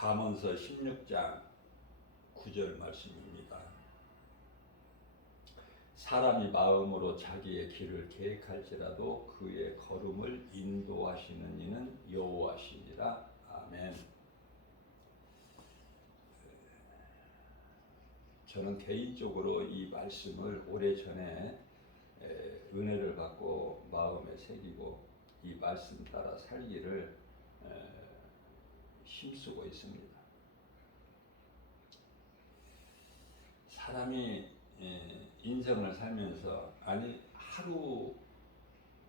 잠언서 16장 9절 말씀입니다. 사람이 마음으로 자기의 길을 계획할지라도 그의 걸음을 인도하시는 이는 여호와시니라. 아멘. 저는 개인적으로 이 말씀을 오래전에 은혜를 받고 마음에 새기고 이 말씀 따라 살기를 힘쓰고 있습니다. 사람이 인생을 살면서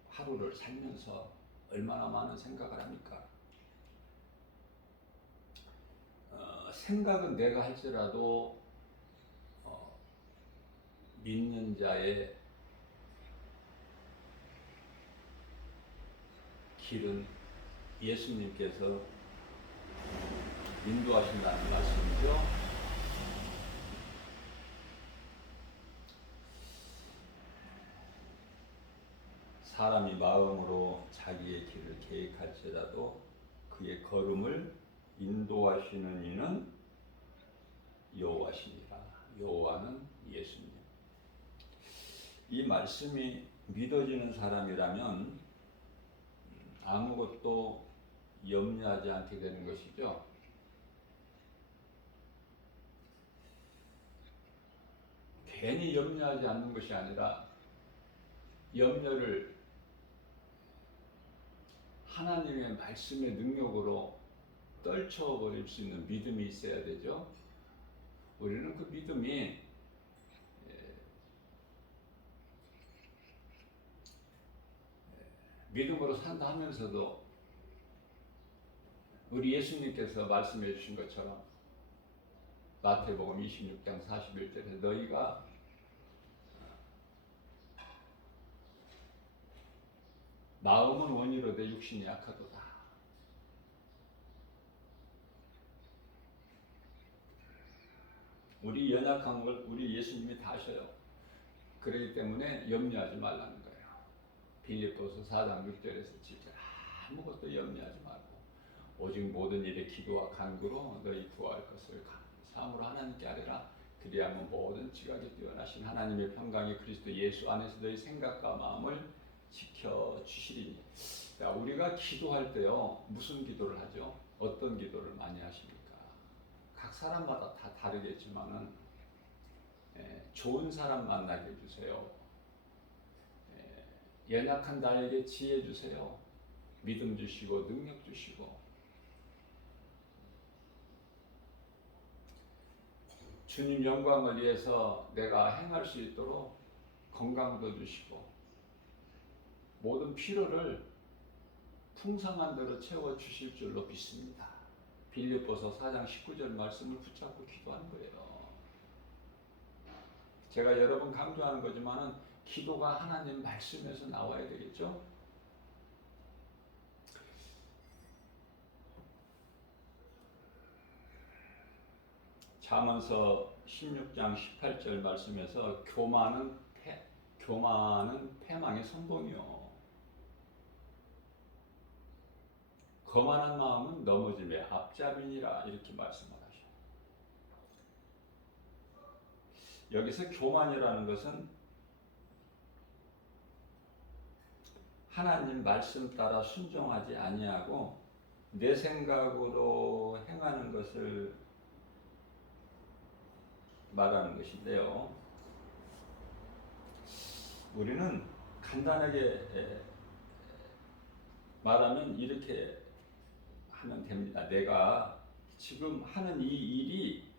하루를 살면서 얼마나 많은 생각을 합니까? 생각은 내가 할지라도 믿는 자의 길은 예수님께서 인도하신다는 말씀이죠. 사람이 마음으로 자기의 길을 계획할지라도 그의 걸음을 인도하시는 이는 여호와시니라. 여호와는 예수님. 이 말씀이 믿어지는 사람이라면 아무것도 염려하지 않게 되는 것이죠. 괜히 염려하지 않는 것이 아니라 염려를 하나님의 말씀의 능력으로 떨쳐버릴 수 있는 믿음이 있어야 되죠. 우리는 그 믿음이 믿음으로 산다 하면서도 우리 예수님께서 말씀해 주신 것처럼 마태복음 26장 41절에 너희가 마음은 원이로되 육신이 약하도다. 우리 연약한 걸 우리 예수님이 다 아셔요. 그렇기 때문에 염려하지 말라는 거예요. 빌립보서 4장 6절에서 7절 아무것도 염려하지 말고 오직 모든 일에 기도와 간구로 너희 구할 것을 감사함으로 하나님께 아뢰라. 그리하면 모든 지각에 뛰어나신 하나님의 평강이 그리스도 예수 안에서 너희 생각과 마음을 지켜주시리니. 우리가 기도할 때요, 무슨 기도를 하죠? 어떤 기도를 많이 하십니까? 각 사람마다 다 다르겠지만은 좋은 사람 만나게 해주세요. 연약한 나에게 지혜 주세요. 믿음 주시고 능력 주시고 주님 영광을 위해서 내가 행할 수 있도록 건강도 주시고 모든 필요를 풍성한 대로 채워주실 줄로 믿습니다. 빌립보서 4장 19절 말씀을 붙잡고 기도하는 거예요. 제가 여러 번 강조하는 거지만은 기도가 하나님 말씀에서 나와야 되겠죠. 잠언서 16장 18절 말씀에서 교만은 패망의 선봉이요. 거만한 마음은 넘어짐의 앞잡이니라 이렇게 말씀을 하셔요. 여기서 교만이라는 것은 하나님 말씀 따라 순종하지 아니하고 내 생각으로 행하는 것을 말하는 것인데요. 우리는 간단하게 말하면 이렇게 하면 됩니다. 내가 지금 하는 이 일이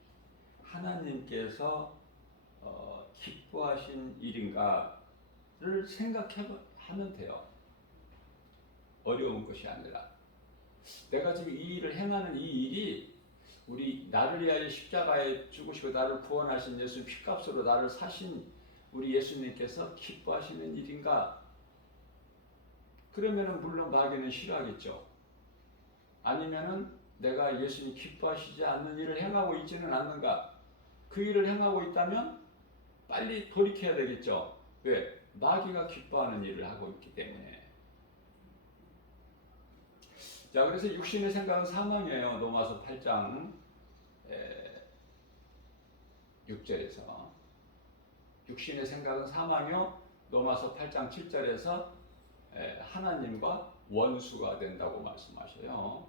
하나님께서 기뻐하신 일인가를 생각하면 돼요. 어려운 것이 아니라 내가 지금 이 일을 행하는 이 일이 우리 나를 위하여 십자가에 죽으시고 나를 구원하신 예수 피값으로 나를 사신 우리 예수님께서 기뻐하시는 일인가? 그러면은 물론 마귀는 싫어하겠죠. 아니면은 내가 예수님 기뻐하시지 않는 일을 행하고 있지는 않는가? 그 일을 행하고 있다면 빨리 돌이켜야 되겠죠. 왜? 마귀가 기뻐하는 일을 하고 있기 때문에. 자, 그래서 육신의 생각은 사망이에요. 로마서 8장 6절에서 육신의 생각은 사망이요. 로마서 8장 7절에서 하나님과 원수가 된다고 말씀하셔요.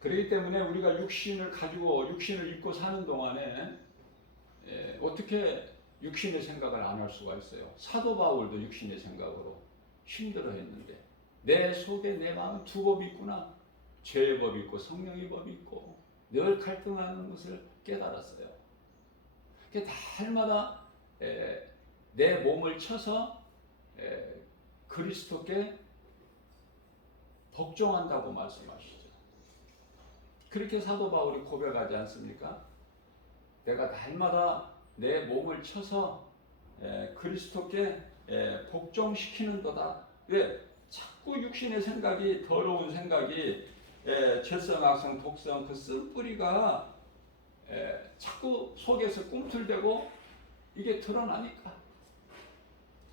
그렇기 때문에 우리가 육신을 가지고 육신을 입고 사는 동안에 어떻게 육신의 생각을 안 할 수가 있어요? 사도 바울도 육신의 생각으로 힘들어했는데 내 속에 내 마음에 두 법이 있구나. 죄의 법이 있고 성령의 법이 있고 늘 갈등하는 것을 깨달았어요. 날마다 내 몸을 쳐서 그리스도께 복종한다고 말씀하시죠. 그렇게 사도 바울이 고백하지 않습니까? 내가 날마다 내 몸을 쳐서 그리스도께 복종시키는도다. 왜? 자꾸 육신의 생각이, 더러운 생각이, 죄성, 악성, 독성, 그 쓴뿌리가 자꾸 속에서 꿈틀대고 이게 드러나니까.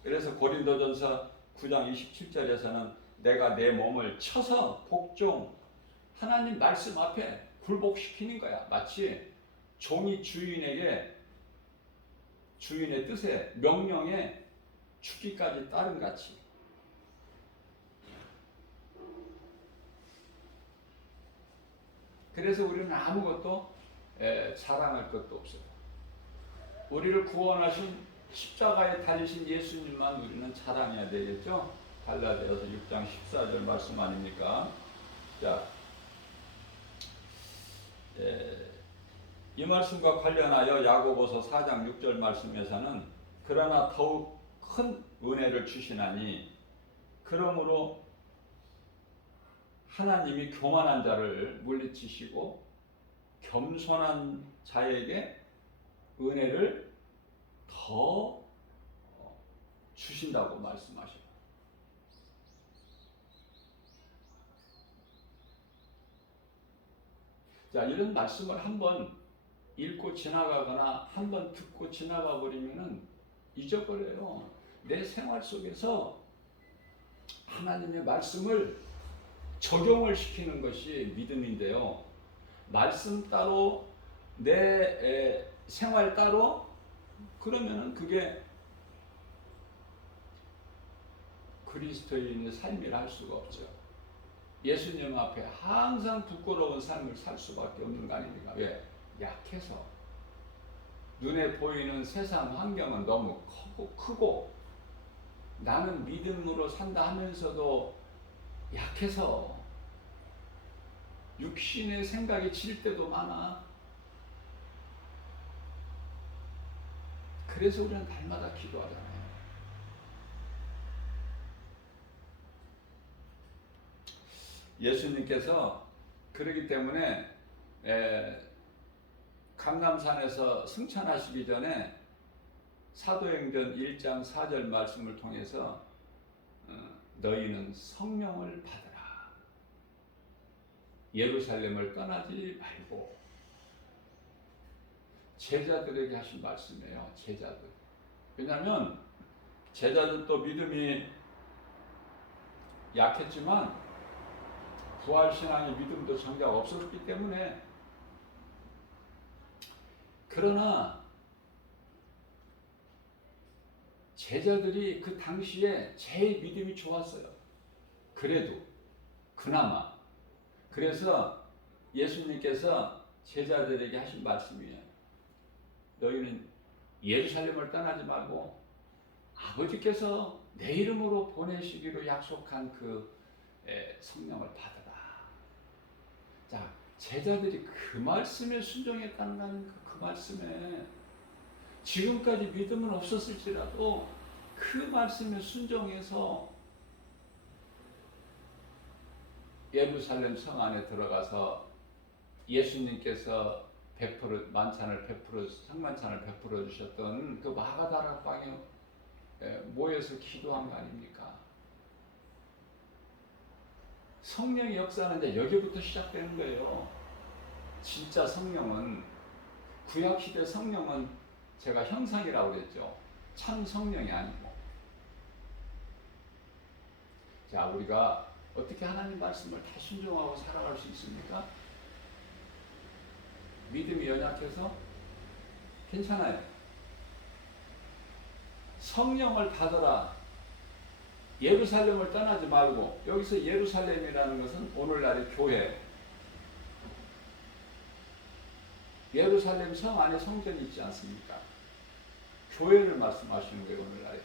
그래서 고린도전서 9장 27절에서는 내가 내 몸을 쳐서 복종, 하나님 말씀 앞에 굴복시키는 거야. 마치 종이 주인에게 주인의 뜻에 명령에 죽기까지 따른 같이. 그래서 우리는 아무것도 자랑할 것도 없어요. 우리를 구원하신 십자가에 달리신 예수님만 우리는 자랑해야 되겠죠. 갈라디아서 6장 14절 말씀 아닙니까? 자, 이 말씀과 관련하여 야고보서 4장 6절 말씀에서는 그러나 더욱 큰 은혜를 주시나니 그러므로 하나님이 교만한 자를 물리치시고 겸손한 자에게 은혜를 더 주신다고 말씀하셔요. 자, 이런 말씀을 한번 읽고 지나가거나 한번 듣고 지나가 버리면은 잊어버려요. 내 생활 속에서 하나님의 말씀을 적용을 시키는 것이 믿음인데요. 말씀 따로 내 생활 따로 그러면은 그게 그리스도인의 삶이라 할 수가 없죠. 예수님 앞에 항상 부끄러운 삶을 살 수밖에 없는 거 아닙니까? 왜? 약해서. 눈에 보이는 세상 환경은 너무 크고 나는 믿음으로 산다 하면서도 약해서 육신의 생각이 질 때도 많아. 그래서 우리는 날마다 기도하잖아요. 예수님께서 그러기 때문에 감람산에서 승천하시기 전에 사도행전 1장 4절 말씀을 통해서 너희는 성령을 받으라. 예루살렘을 떠나지 말고 제자들에게 하신 말씀이에요. 제자들. 왜냐하면 제자들도 믿음이 약했지만 부활신앙의 믿음도 정작 없었기 때문에 그러나 제자들이 그 당시에 제일 믿음이 좋았어요. 그래도 그나마 그래서 예수님께서 제자들에게 하신 말씀이에요. 너희는 예루살렘을 떠나지 말고 아버지께서 내 이름으로 보내시기로 약속한 그 성령을 받으라. 자, 제자들이 그 말씀에 순종했다는 그 말씀에 지금까지 믿음은 없었을지라도 그 말씀에 순종해서 예루살렘 성 안에 들어가서 예수님께서 성만찬을 베풀어 주셨던 그 마가다락방에 모여서 기도한 거 아닙니까? 성령의 역사는 여기부터 시작되는 거예요. 진짜 성령은, 구약시대 성령은 제가 형상이라고 그랬죠. 참 성령이 아니고. 자, 우리가 어떻게 하나님 말씀을 다 순종하고 살아갈 수 있습니까? 믿음이 연약해서? 괜찮아요. 성령을 받아라. 예루살렘을 떠나지 말고, 여기서 예루살렘이라는 것은 오늘날의 교회, 예루살렘 성 안에 성전이 있지 않습니까? 교회를 말씀하시는 거예요, 오늘날에.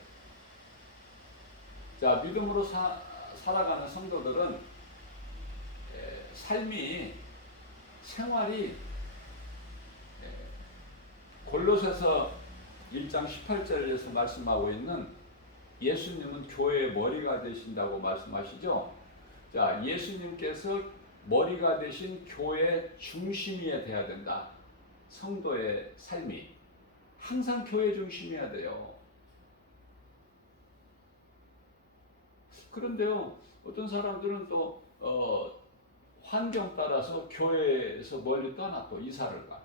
자, 믿음으로 살아가는 성도들은 삶이, 생활이 골로새서 1장 18절에서 말씀하고 있는 예수님은 교회의 머리가 되신다고 말씀하시죠. 자, 예수님께서 머리가 되신 교회의 중심이어야 돼야 된다. 성도의 삶이 항상 교회 중심이어야 돼요. 그런데요, 어떤 사람들은 또 환경 따라서 교회에서 멀리 떠나 또 이사를 가.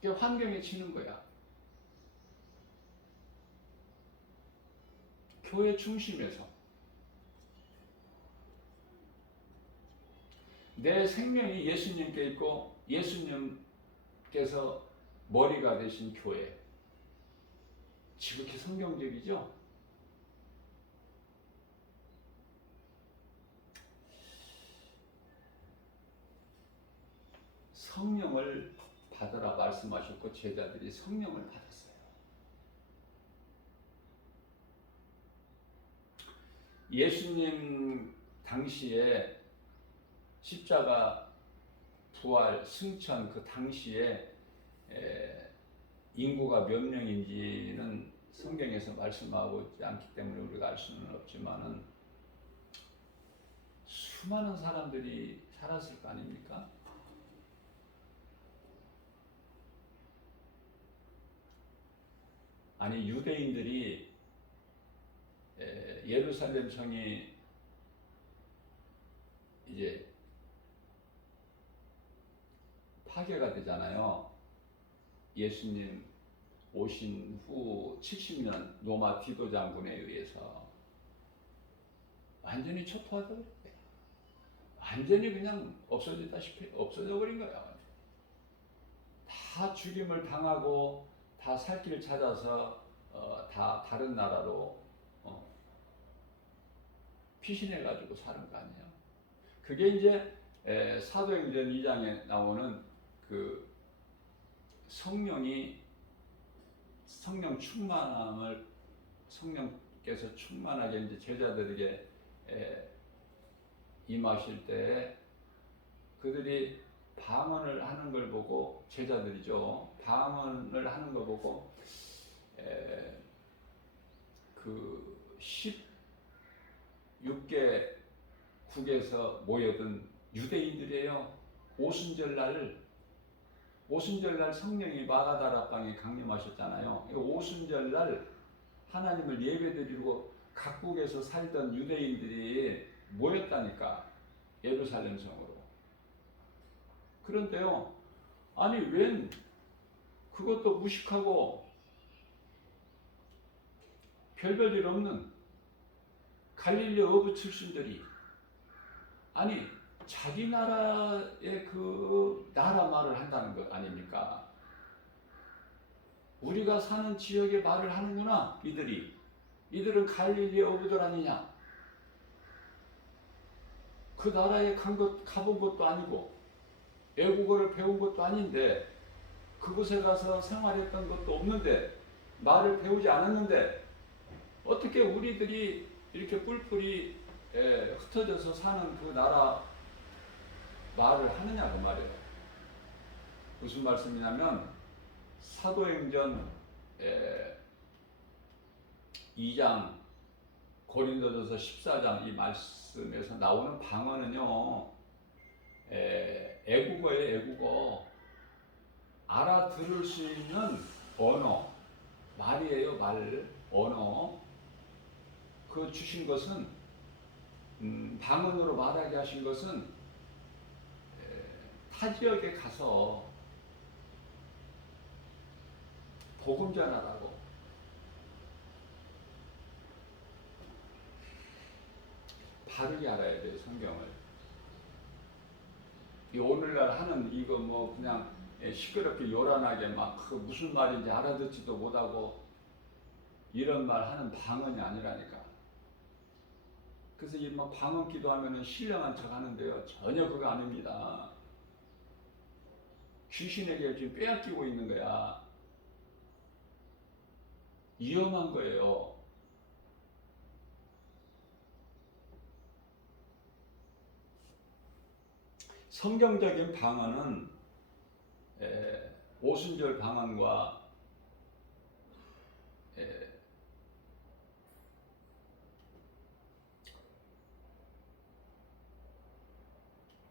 그게 환경에 치는 거야. 교회 중심에서 내 생명이 예수님께 있고 예수님께서 머리가 되신 교회. 지극히 성경적이죠? 성령을 받으라 말씀하셨고 제자들이 성령을 받았어요. 예수님 당시에 십자가 부활 승천 그 당시에 인구가 몇 명인지는 성경에서 말씀하고 있지 않기 때문에 우리가 알 수는 없지만은 수많은 사람들이 살았을 거 아닙니까? 아니, 유대인들이 예루살렘 성이 이제 파괴가 되잖아요. 예수님 오신 후 70년 로마 디도 장군에 의해서 완전히 초토화되어 완전히 그냥 없어지다시피 없어져 버린 거야. 다 죽임을 당하고 다 살 길을 찾아서 다 다른 나라로 피신해가지고 사는 거 아니에요. 그게 이제 사도행전 2장에 나오는 그 성령 충만함을 성령께서 충만하게 이제 제자들에게 임하실 때 그들이 방언을 하는 걸 보고 제자들이죠. 방언을 하는 걸 보고 그 16개 국에서 모여든 유대인들이에요. 오순절날 성령이 마가다락방에 강림하셨잖아요. 오순절날 하나님을 예배드리고 각국에서 살던 유대인들이 모였다니까, 예루살렘 성으로. 그런데요, 아니 웬 그것도 무식하고 별별 일 없는 갈릴리 어부 출신들이 아니 자기 나라의 그 나라 말을 한다는 것 아닙니까? 우리가 사는 지역의 말을 하는구나. 이들은 갈릴리 어부들 아니냐? 그 나라에 가본 것도 아니고 외국어를 배운 것도 아닌데 그곳에 가서 생활했던 것도 없는데 말을 배우지 않았는데 어떻게 우리들이 이렇게 뿔뿔이 흩어져서 사는 그 나라 말을 하느냐 그 말이에요. 무슨 말씀이냐면 사도행전 2장 고린도전서 14장 이 말씀에서 나오는 방언은요 애국어예요. 애국어. 알아들을 수 있는 언어 말이에요. 언어. 그 주신 것은 방언으로 말하게 하신 것은 타 지역에 가서 복음 전하라고. 바르게 알아야 돼요, 성경을. 이 오늘날 하는 이거 뭐 그냥 시끄럽게 요란하게 막 그 무슨 말인지 알아듣지도 못하고 이런 말 하는 방언이 아니라니까. 그래서 이 막 방언 기도하면은 신령한 척 하는데요, 전혀 그거 아닙니다. 귀신에게 지금 빼앗기고 있는 거야. 위험한 거예요. 성경적인 방언은 오순절 방언과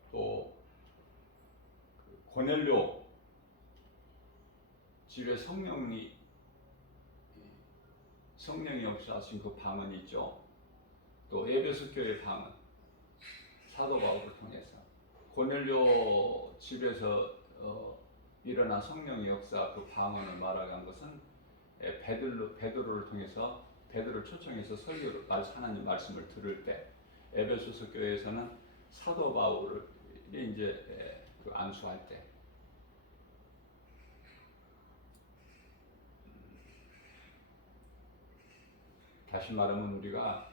또 고넬료 집에 성령이 역사하신 그 방언이 있죠. 또 에베소 교회 방언, 사도 바울을 통해서 고넬료 집에서 일어난 성령의 역사, 그 방언을 말하는 것은 베드로를 통해서 베드로를 초청해서 설교를 하나님 말씀을 들을 때, 에베소서 교회에서는 사도 바울을 이제 그 안수할 때, 다시 말하면 우리가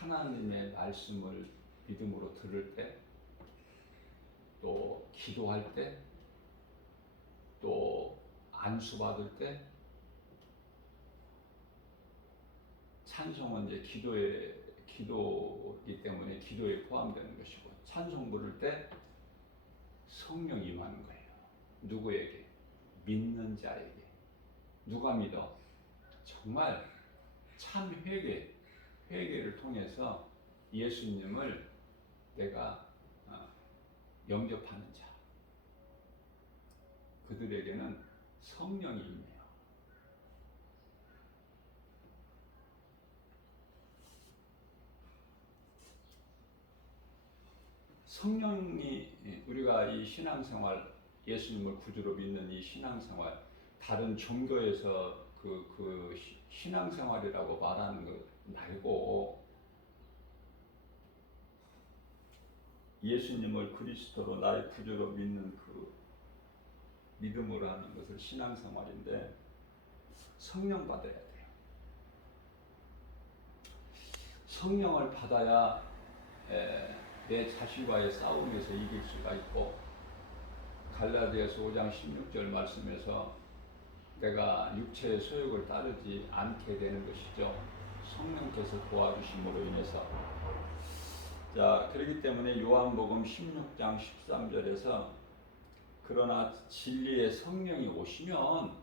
하나님의 말씀을 믿음으로 들을 때, 또 기도할 때, 또 안수받을 때, 찬송은 이제 기도이기 때문에 기도에 포함되는 것이고, 찬송 부를 때 성령이 임하는 거예요. 누구에게? 믿는 자에게. 누가 믿어? 정말 참 회개를 통해서 예수님을 내가 영접하는 자, 그들에게는 성령이 임해요. 성령이, 우리가 이 신앙생활, 예수님을 구주로 믿는 이 신앙생활, 다른 종교에서 그 신앙생활이라고 말하는 것 말고 예수님을 그리스도로 나의 구주로 믿는 그 믿음으로 하는 것을 신앙생활인데, 성령 받아야 돼요. 성령을 받아야 내 자신과의 싸움에서 이길 수가 있고, 갈라디아서 5장 16절 말씀에서 내가 육체의 소욕을 따르지 않게 되는 것이죠. 성령께서 도와주심으로 인해서. 자, 그렇기 때문에 요한복음 16장 13절에서 그러나 진리의 성령이 오시면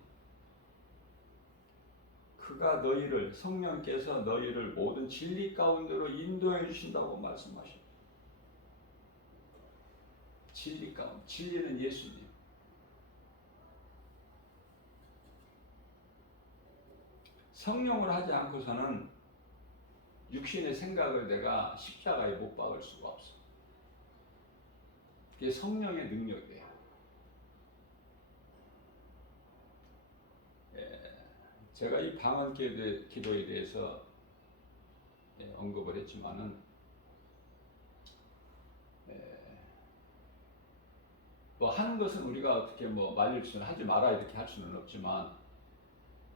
그가 너희를, 성령께서 너희를 모든 진리 가운데로 인도해 주신다고 말씀하십니다. 진리 가운데, 진리는 예수님. 성령을 하지 않고서는 육신의 생각을 내가 십자가에 못 박을 수가 없어. 그게 성령의 능력이에요. 제가 이 방언 기도에 대해서 언급을 했지만은, 뭐 하는 것은 우리가 어떻게 뭐 말릴 수는, 하지 마라 이렇게 할 수는 없지만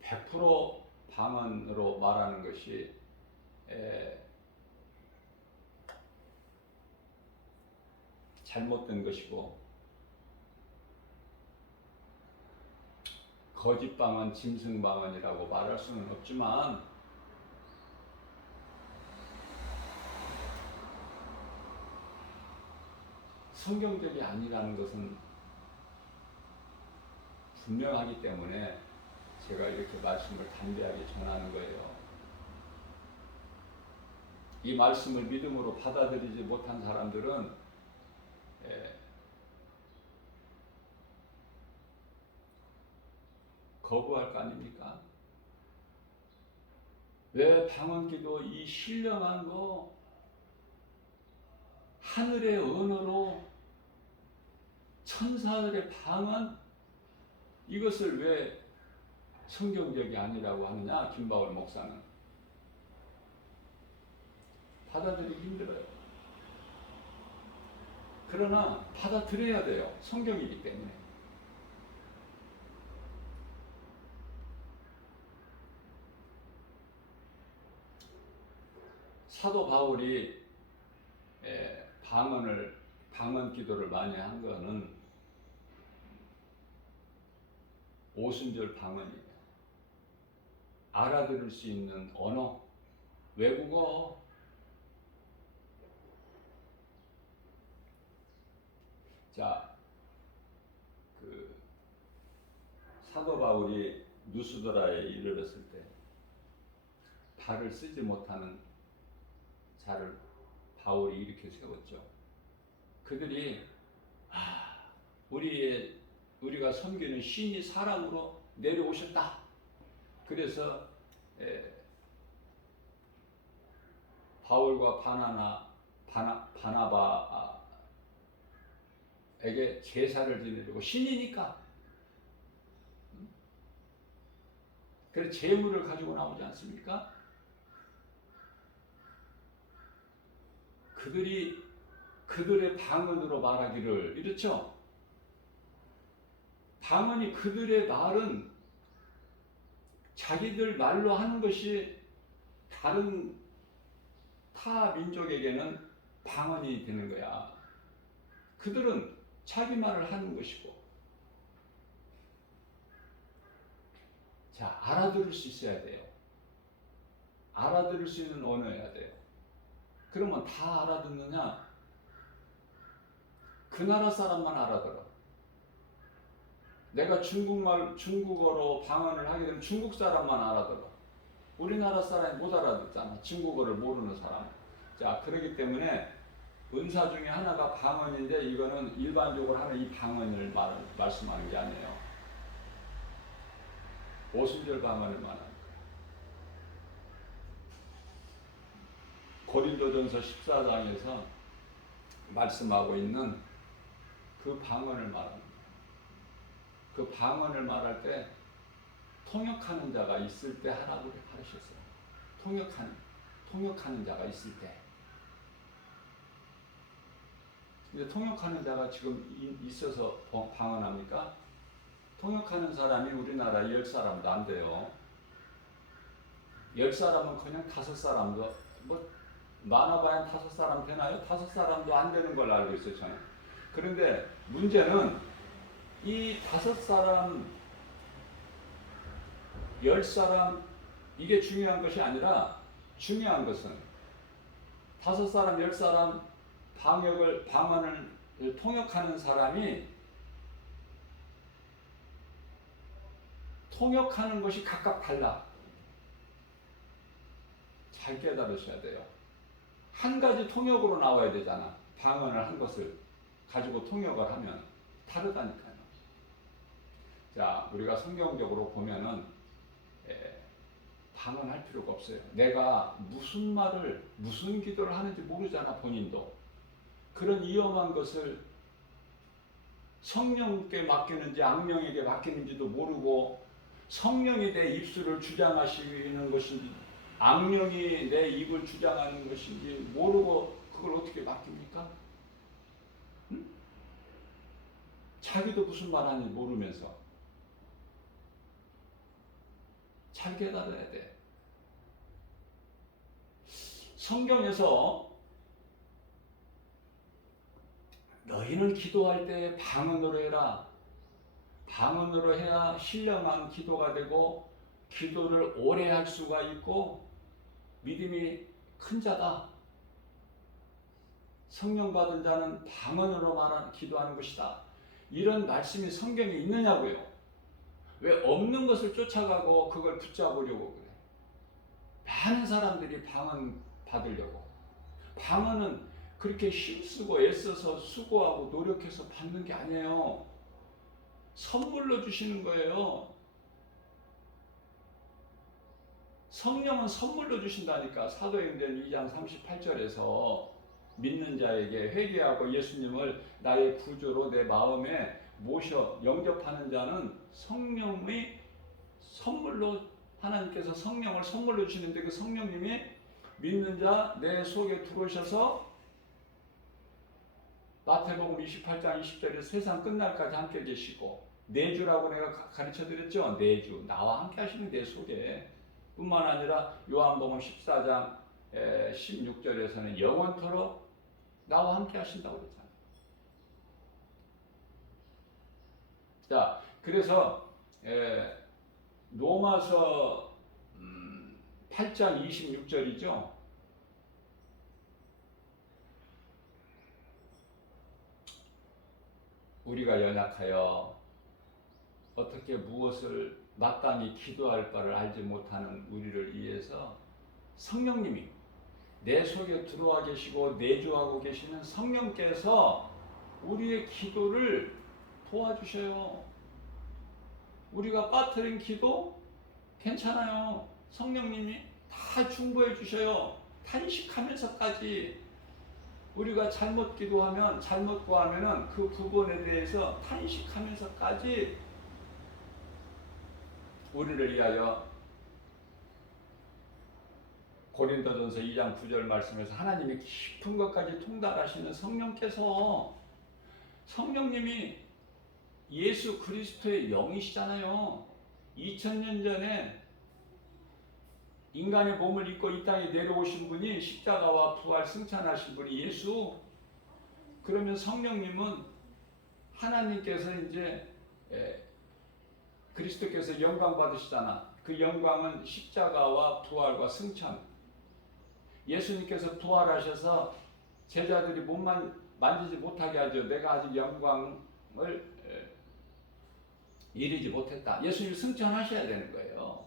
100% 방언으로 말하는 것이 잘못된 것이고, 거짓 방언, 짐승 방언이라고 말할 수는 없지만 성경적이 아니라는 것은 분명하기 때문에 제가 이렇게 말씀을 담대하게 전하는 거예요. 이 말씀을 믿음으로 받아들이지 못한 사람들은 거부할 거 아닙니까? 왜 방언기도 이 신령한 거, 하늘의 언어로 천사들의 방언, 이것을 왜 성경적이 아니라고 하느냐? 김바울 목사는 받아들이기 힘들어요. 그러나 받아들여야 돼요. 성경이기 때문에. 사도 바울이 방언 기도를 많이 한 거는 오순절 방언이에요. 알아들을 수 있는 언어, 외국어. 자, 그 사도 바울이 누스드라에 이르렀을 때 발을 쓰지 못하는 자를 바울이 이렇게 세웠죠. 그들이 우리가 섬기는 신이 사람으로 내려오셨다. 그래서 바울과 바나바에게 제사를 지내려고 신이니까. 그래서 제물을 가지고 나오지 않습니까? 그들이 그들의 방언으로 말하기를, 이렇죠? 방언이, 그들의 말은 자기들 말로 하는 것이 다른 타 민족에게는 방언이 되는 거야. 그들은 자기 말을 하는 것이고. 자, 알아들을 수 있어야 돼요. 알아들을 수 있는 언어여야 돼요. 그러면 다 알아듣느냐? 그 나라 사람만 알아들어. 내가 중국어로 방언을 하게 되면 중국 사람만 알아들어. 우리나라 사람이 못 알아듣잖아. 중국어를 모르는 사람. 자, 그렇기 때문에 은사 중에 하나가 방언인데, 이거는 일반적으로 하는 이 방언을 말씀하는 게 아니에요. 오순절 방언을 말하는 거예요. 고린도전서 14장에서 말씀하고 있는 그 방언을 말하는 거예요. 그 방언을 말할 때 통역하는 자가 있을 때 하라고 하셨어요. 통역하는 자가 있을 때. 근데 통역하는 자가 지금 있어서 방언합니까? 통역하는 사람이 우리나라 10사람도 안 돼요. 10사람은 그냥 5사람도, 많아봐야 5사람 되나요? 5사람도 안 되는 걸 알고 있어요, 저는. 그런데 문제는 이 5사람, 10사람, 이게 중요한 것이 아니라, 중요한 것은 5사람, 10사람 방언을 통역하는 사람이 통역하는 것이 각각 달라. 잘 깨달으셔야 돼요. 한 가지 통역으로 나와야 되잖아. 방언을 한 것을 가지고 통역을 하면 다르다니까요. 자, 우리가 성경적으로 보면은 방언할 필요가 없어요. 내가 무슨 말을, 무슨 기도를 하는지 모르잖아, 본인도. 그런 위험한 것을 성령께 맡기는지 악령에게 맡기는지도 모르고, 성령이 내 입술을 주장하시는 것인지 악령이 내 입을 주장하는 것인지 모르고 그걸 어떻게 맡깁니까? 응? 자기도 무슨 말 하는지 모르면서. 잘 깨달아야 돼. 성경에서 너희는 기도할 때 방언으로 해라. 방언으로 해야 신령한 기도가 되고 기도를 오래 할 수가 있고 믿음이 큰 자다. 성령 받은 자는 방언으로 기도하는 것이다. 이런 말씀이 성경에 있느냐고요. 왜 없는 것을 쫓아가고 그걸 붙잡으려고 그래. 많은 사람들이 방언 받으려고. 방언은 그렇게 힘쓰고 애써서 수고하고 노력해서 받는 게 아니에요. 선물로 주시는 거예요. 성령은 선물로 주신다니까. 사도행전 2장 38절에서 믿는 자에게 회개하고 예수님을 나의 구주로 내 마음에 모셔 영접하는 자는 성령의 선물로, 하나님께서 성령을 선물로 주시는데, 그 성령님이 믿는 자 내 속에 들어오셔서 마태복음 28장 20절에 세상 끝날까지 함께 계시고 내주라고 내가 가르쳐 드렸죠. 내주 나와 함께 하시는 내 속에 뿐만 아니라 요한복음 14장 16절에서는 영원토록 나와 함께 하신다고 그랬잖아요. 자, 그래서 로마서 8장 26절이죠. 우리가 연약하여 어떻게 무엇을 마땅히 기도할 바를 알지 못하는 우리를 위해서 성령님이 내 속에 들어와 계시고 내주하고 계시는 성령께서 우리의 기도를 도와주셔요. 우리가 빠뜨린 기도 괜찮아요. 성령님이 다 중보해 주셔요. 탄식하면서까지 우리가 잘못 기도하면 잘못 구하면은 그 부분에 대해서 탄식하면서까지 우리를 위하여 고린도전서 2장 9절 말씀에서 하나님의 깊은 것까지 통달하시는 성령님이 예수 그리스도의 영이시잖아요. 2000년 전에 인간의 몸을 입고 이 땅에 내려오신 분이 십자가와 부활 승천하신 분이 예수. 그러면 성령님은 하나님께서 이제 그리스도께서 영광 받으시잖아. 그 영광은 십자가와 부활과 승천. 예수님께서 부활하셔서 제자들이 몸만 만지지 못하게 하죠. 내가 아직 영광을 이루지 못했다. 예수님 승천하셔야 되는 거예요.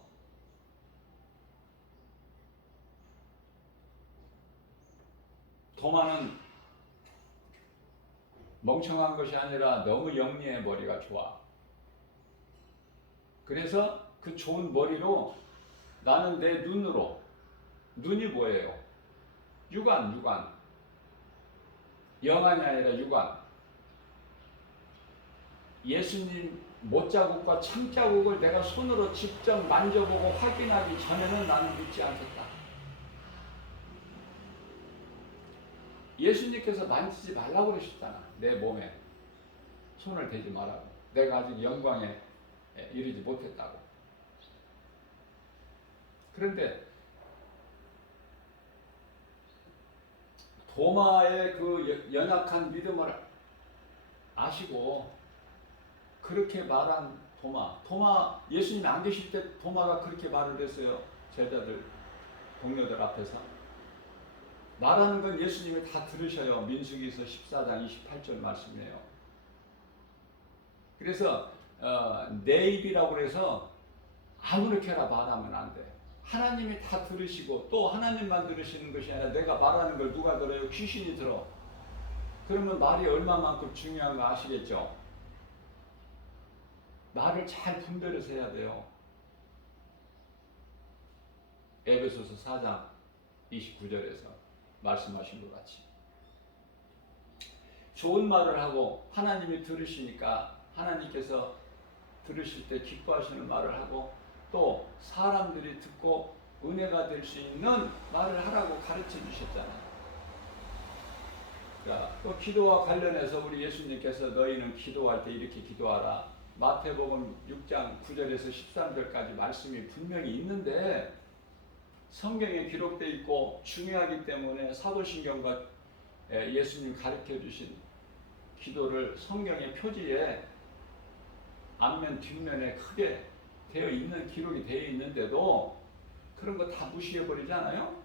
도마는 멍청한 것이 아니라 너무 영리해. 머리가 좋아. 그래서 그 좋은 머리로 나는 내 눈으로, 눈이 뭐예요? 육안. 영안이 아니라 육안. 예수님 못자국과 참자국을 내가 손으로 직접 만져보고 확인하기 전에는 나는 믿지 않겠다. 예수님께서 만지지 말라고 그러셨잖아. 내 몸에 손을 대지 말라고. 내가 아직 영광에 이르지 못했다고. 그런데 도마의 그 연약한 믿음을 아시고 그렇게 말한 도마 예수님이 안 계실 때 도마가 그렇게 말을 했어요. 제자들 동료들 앞에서 말하는 건 예수님이 다 들으셔요. 민수기서 14장 28절 말씀이에요. 그래서 내 입이라고 해서 아무렇게나 말하면 안 돼. 하나님이 다 들으시고 또 하나님만 들으시는 것이 아니라 내가 말하는 걸 누가 들어요? 귀신이 들어. 그러면 말이 얼마만큼 중요한 거 아시겠죠? 말을 잘 분별해서 해야 돼요. 에베소서 4장 29절에서 말씀하신 것 같이 좋은 말을 하고 하나님이 들으시니까 하나님께서 들으실 때 기뻐하시는 말을 하고 또 사람들이 듣고 은혜가 될 수 있는 말을 하라고 가르쳐 주셨잖아요. 자, 또 기도와 관련해서 우리 예수님께서 너희는 기도할 때 이렇게 기도하라. 마태복음 6장 9절에서 13절까지 말씀이 분명히 있는데 성경에 기록되어 있고 중요하기 때문에 사도신경과 예수님 가르쳐 주신 기도를 성경의 표지에 앞면 뒷면에 크게 되어 있는 기록이 되어 있는데도 그런 거 다 무시해 버리잖아요.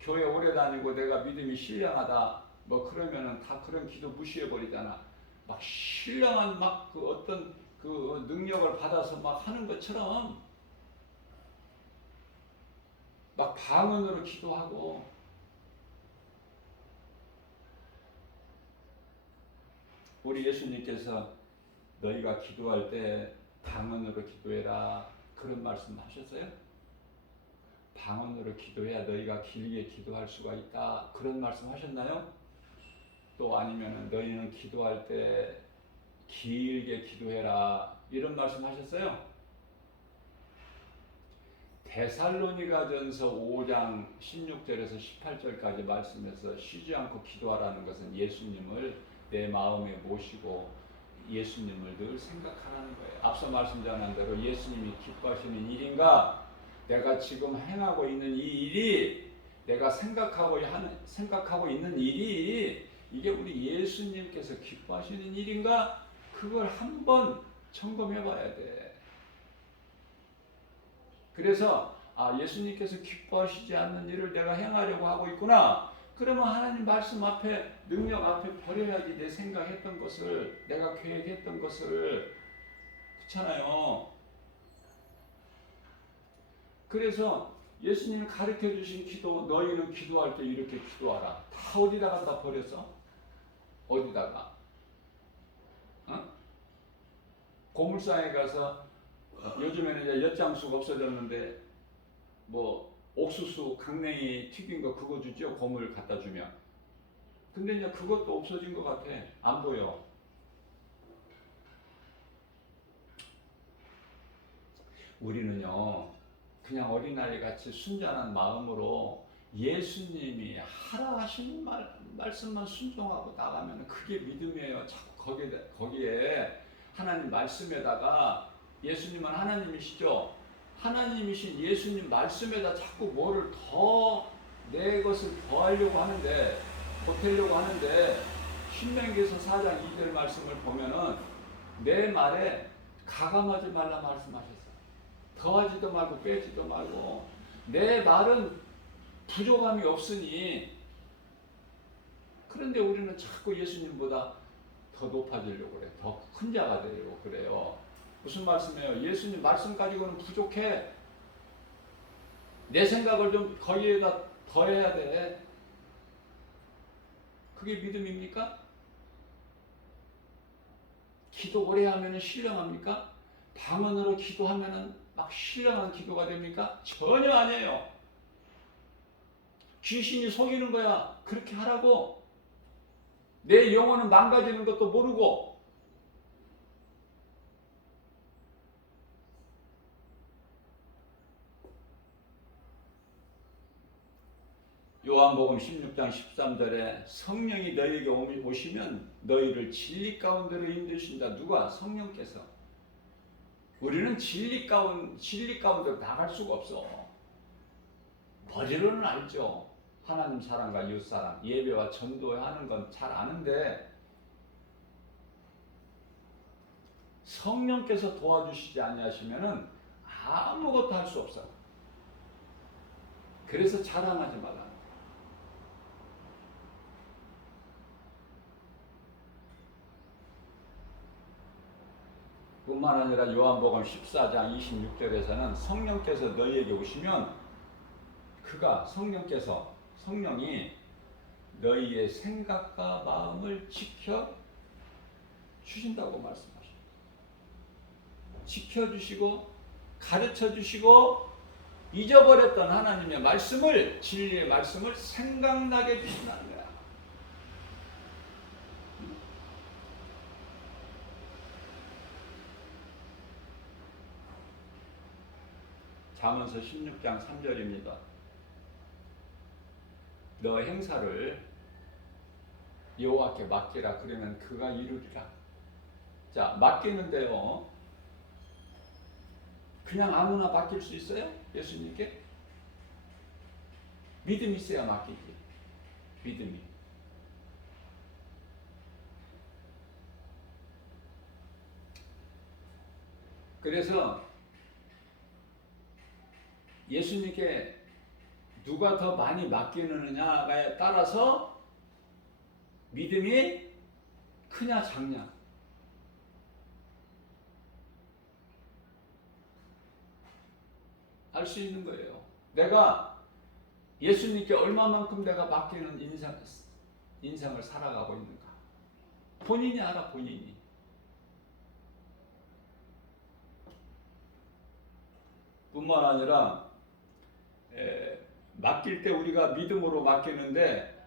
교회 오래 다니고 내가 믿음이 신령하다 뭐 그러면은 다 그런 기도 무시해 버리잖아. 막 신령한 막 그 어떤 그 능력을 받아서 막 하는 것처럼 막 방언으로 기도하고 우리 예수님께서 너희가 기도할 때 방언으로 기도해라 그런 말씀 하셨어요? 방언으로 기도해야 너희가 길게 기도할 수가 있다 그런 말씀 하셨나요? 또 아니면 너희는 기도할 때 길게 기도해라 이런 말씀 하셨어요? 데살로니가전서 5장 16절에서 18절까지 말씀에서 쉬지 않고 기도하라는 것은 예수님을 내 마음에 모시고 예수님을 늘 생각하라는 거예요. 앞서 말씀 전한 대로 예수님이 기뻐하시는 일인가? 내가 지금 행하고 있는 이 일이 내가 생각하고 있는 일이 이게 우리 예수님께서 기뻐하시는 일인가? 그걸 한번 점검해 봐야 돼. 그래서 예수님께서 기뻐하시지 않는 일을 내가 행하려고 하고 있구나. 그러면 하나님 말씀 앞에 능력 앞에 버려야지. 내 생각했던 것을 내가 계획했던 것을 그렇잖아요. 그래서 예수님이 가르쳐 주신 기도, 너희는 기도할 때 이렇게 기도하라. 다 어디다가 다 버렸어? 어디다가? 고물상에 가서 요즘에는 이제 엿장수가 없어졌는데 뭐 옥수수 강냉이 튀긴 거 그거 주죠. 고물 갖다 주면. 근데 이제 그것도 없어진 것 같아. 안 보여. 우리는요 그냥 어린아이 같이 순전한 마음으로 예수님이 하라 하시는 말씀만 순종하고 나가면 그게 믿음이에요. 자꾸 거기에 하나님 말씀에다가 예수님은 하나님이시죠. 하나님이신 예수님 말씀에다 자꾸 뭐를 더 내 것을 더하려고 하는데 보태려고 하는데 신명기에서 4장 2절 말씀을 보면은 내 말에 가감하지 말라 말씀하셨어요. 더하지도 말고 빼지도 말고 내 말은 부족함이 없으니. 그런데 우리는 자꾸 예수님보다 더 높아지려고 그래. 더 큰 자가 되려고 그래요. 무슨 말씀이에요? 예수님 말씀 가지고는 부족해. 내 생각을 좀 거기에다 더해야 돼. 그게 믿음입니까? 기도 오래 하면은 신령합니까? 방언으로 기도하면은 막 신령한 기도가 됩니까? 전혀 아니에요. 귀신이 속이는 거야. 그렇게 하라고. 내 영혼은 망가지는 것도 모르고. 요한복음 16장 13절에 성령이 너희에게 오시면 너희를 진리 가운데로 인도하신다. 누가? 성령께서. 우리는 진리 가운데로 나갈 수가 없어. 머리로는 알죠. 하나님 사랑과 이웃 사랑, 예배와 전도하는 건 잘 아는데 성령께서 도와주시지 아니하시면은 아무것도 할 수 없어. 그래서 자랑하지 말라. 뿐만 아니라 요한복음 14장 26절에서는 성령께서 너희에게 오시면 성령이 너희의 생각과 마음을 지켜 주신다고 말씀하십니다. 지켜주시고 가르쳐주시고 잊어버렸던 하나님의 말씀을, 진리의 말씀을 생각나게 해주신다는 거야. 잠언서 16장 3절입니다. 너 행사를 여호와께 맡기라. 그러면 그가 이루리라. 자, 맡기는데요. 그냥 아무나 맡길 수 있어요? 예수님께? 믿음이 있어야 맡기지. 믿음이. 그래서 예수님께 누가 더 많이 맡기느냐에 따라서 믿음이 크냐 작냐. 알 수 있는 거예요. 내가 예수님께 얼마만큼 내가 맡기는 인생을 살아가고 있는가. 본인이 알아, 본인이. 뿐만 아니라 맡길 때 우리가 믿음으로 맡기는데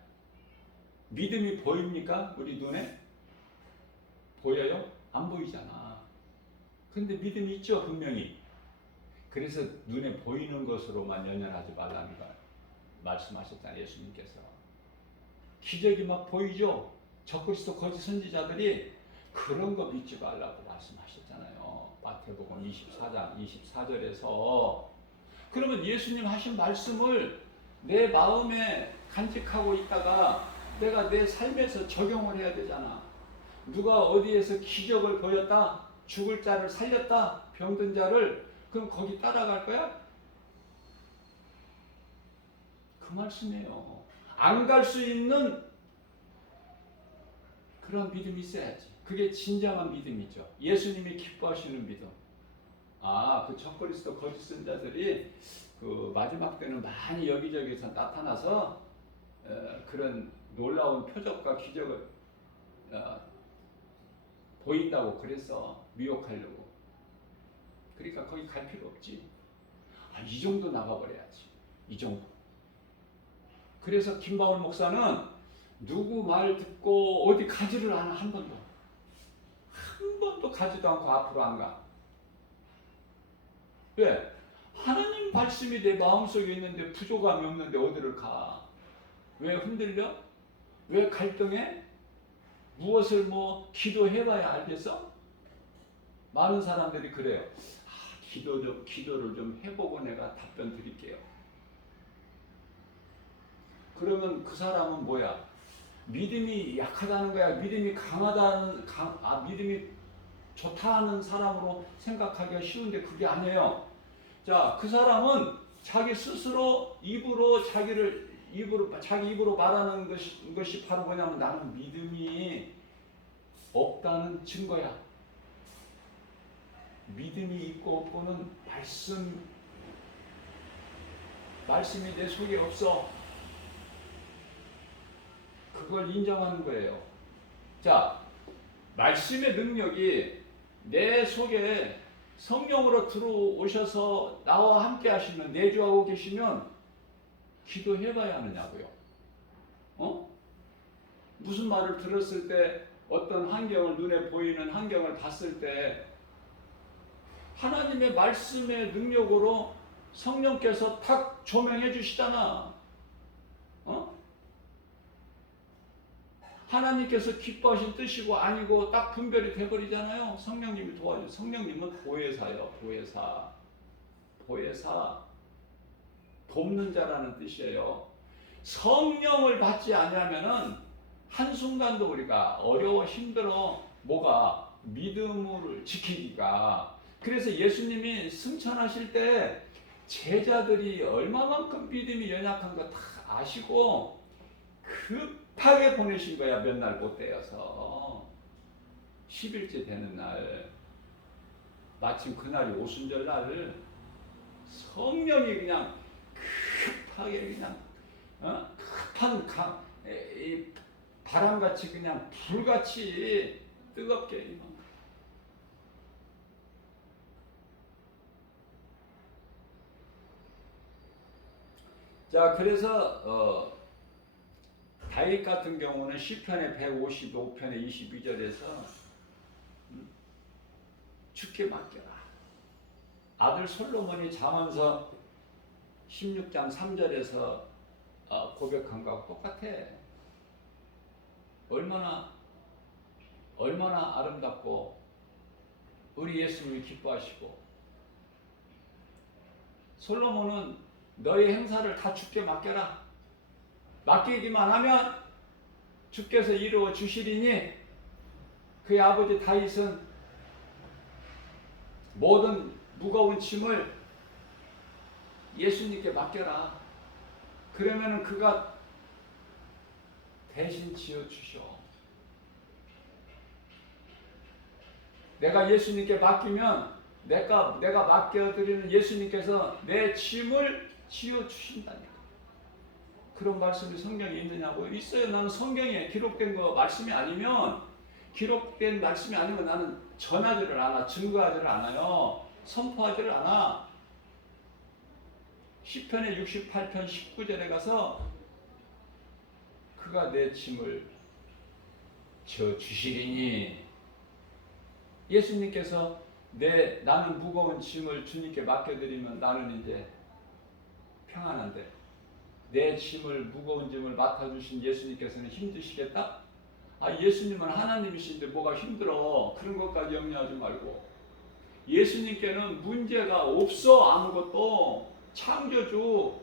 믿음이 보입니까? 우리 눈에? 보여요? 안 보이잖아. 근데 믿음이 있죠, 분명히. 그래서 눈에 보이는 것으로만 연연하지 말라는 걸 말씀하셨잖아요. 예수님께서. 기적이 막 보이죠. 적그리스도 거짓 선지자들이 그런 거 믿지 말라고 말씀하셨잖아요. 마태복음 24장 24절에서. 그러면 예수님 하신 말씀을 내 마음에 간직하고 있다가 내가 내 삶에서 적용을 해야 되잖아. 누가 어디에서 기적을 보였다, 죽을 자를 살렸다, 병든 자를, 그럼 거기 따라갈 거야? 그 말씀이에요. 안 갈 수 있는 그런 믿음이 있어야지. 그게 진정한 믿음이죠. 예수님이 기뻐하시는 믿음. 그 적그리스도 거짓 선자들이 그 마지막 때는 많이 여기저기서 나타나서 그런 놀라운 표적과 기적을 보인다고 그래서 미혹하려고. 그러니까 거기 갈 필요 없지. 이 정도 나가버려야지. 이 정도. 그래서 김바울 목사는 누구 말 듣고 어디 가지를 않아. 한 번도 가지도 않고 앞으로 안 가. 왜? 하나님 말씀이 내 마음속에 있는데 부족함이 없는데 어디를 가? 왜 흔들려? 왜 갈등해? 무엇을 기도해봐야 알겠어? 많은 사람들이 그래요. 기도를 좀 해보고 내가 답변 드릴게요. 그러면 그 사람은 뭐야? 믿음이 약하다는 거야? 믿음이 믿음이 좋다 하는 사람으로 생각하기가 쉬운데 그게 아니에요. 자, 그 사람은 자기 스스로 자기 입으로 말하는 것이 바로 뭐냐면 나는 믿음이 없다는 증거야. 믿음이 있고 없고는 말씀이 내 속에 없어. 그걸 인정하는 거예요. 자, 말씀의 능력이 내 속에 성령으로 들어오셔서 나와 함께 하시면, 내주하고 계시면 기도해봐야 하느냐고요. 무슨 말을 들었을 때, 어떤 환경을, 눈에 보이는 환경을 봤을 때 하나님의 말씀의 능력으로 성령께서 탁 조명해 주시잖아. 하나님께서 기뻐하신 뜻이고 아니고 딱 분별이 돼버리잖아요. 성령님이 도와줘요. 성령님은 보혜사예요. 보혜사. 돕는 자라는 뜻이에요. 성령을 받지 않으면은 한순간도 우리가 어려워 힘들어. 뭐가? 믿음을 지키기가. 그래서 예수님이 승천하실 때 제자들이 얼마만큼 믿음이 연약한 거 다 아시고 급하게 보내신 거야. 몇 날 못 되어서 10일째 되는 날, 마침 그날이 오순절 날 성령이 그냥 급하게 그냥 급한 바람같이 그냥 불같이 뜨겁게. 자, 그래서 다윗 같은 경우는 시편의 155편의 22절에서 주께 맡겨라. 아들 솔로몬이 잠언서 16장 3절에서 고백한 거하고 똑같아. 얼마나 아름답고 우리 예수님이 기뻐하시고. 솔로몬은 너의 행사를 다 주께 맡겨라. 맡기기만 하면 주께서 이루어 주시리니 그의 아버지 다윗은 모든 무거운 짐을 예수님께 맡겨라. 그러면은 그가 대신 지어 주셔. 내가 예수님께 맡기면 내가 맡겨드리는 예수님께서 내 짐을 지어 주신다니까. 그런 말씀이 성경에 있느냐고? 있어요. 나는 성경에 기록된 거 말씀이 아니면, 기록된 말씀이 아니면 나는 전하지를 않아, 증거하지를 않아요, 선포하지를 않아. 시편의 68편 19절에 가서 그가 내 짐을 져 주시리니, 예수님께서 나는 무거운 짐을 주님께 맡겨드리면 나는 이제 평안한데, 내 짐을, 무거운 짐을 맡아주신 예수님께서는 힘드시겠다? 예수님은 하나님이신데 뭐가 힘들어. 그런 것까지 염려하지 말고, 예수님께는 문제가 없어. 아무것도. 창조주,